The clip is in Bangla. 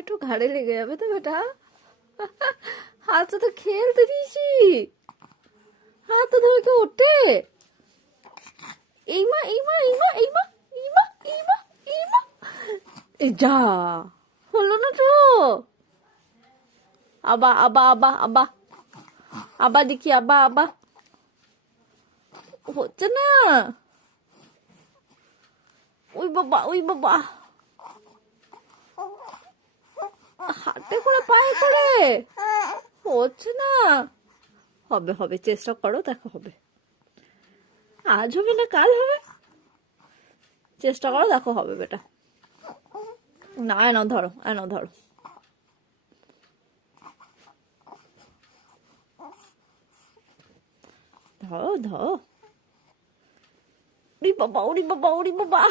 একটু ঘাড়ে লেগে যাবে তো বেটা। হাতটা তো খেলতে দিয়েছি, হাতটা ধরে কি ওঠে? এইমা এইমা এইমা এইমা এইমা এইমা এইমা, এই যা, হলো না তো। আবা আবা আবা আবা আবা দেখি, আবা আবা, হচ্ছে না। ওই বাবা ওই বাবা, হাতে করে পায়ে করে, হচ্ছে না। হবে হবে, চেষ্টা করো, দেখো হবে। আজ হবে না কাল হবে, চেষ্টা করো, দেখো হবে বেটা। না এনো ধরো, এনো ধরো। ধরো ধরো। ওরে বাবা ওরে বাবা ওরে বাবা।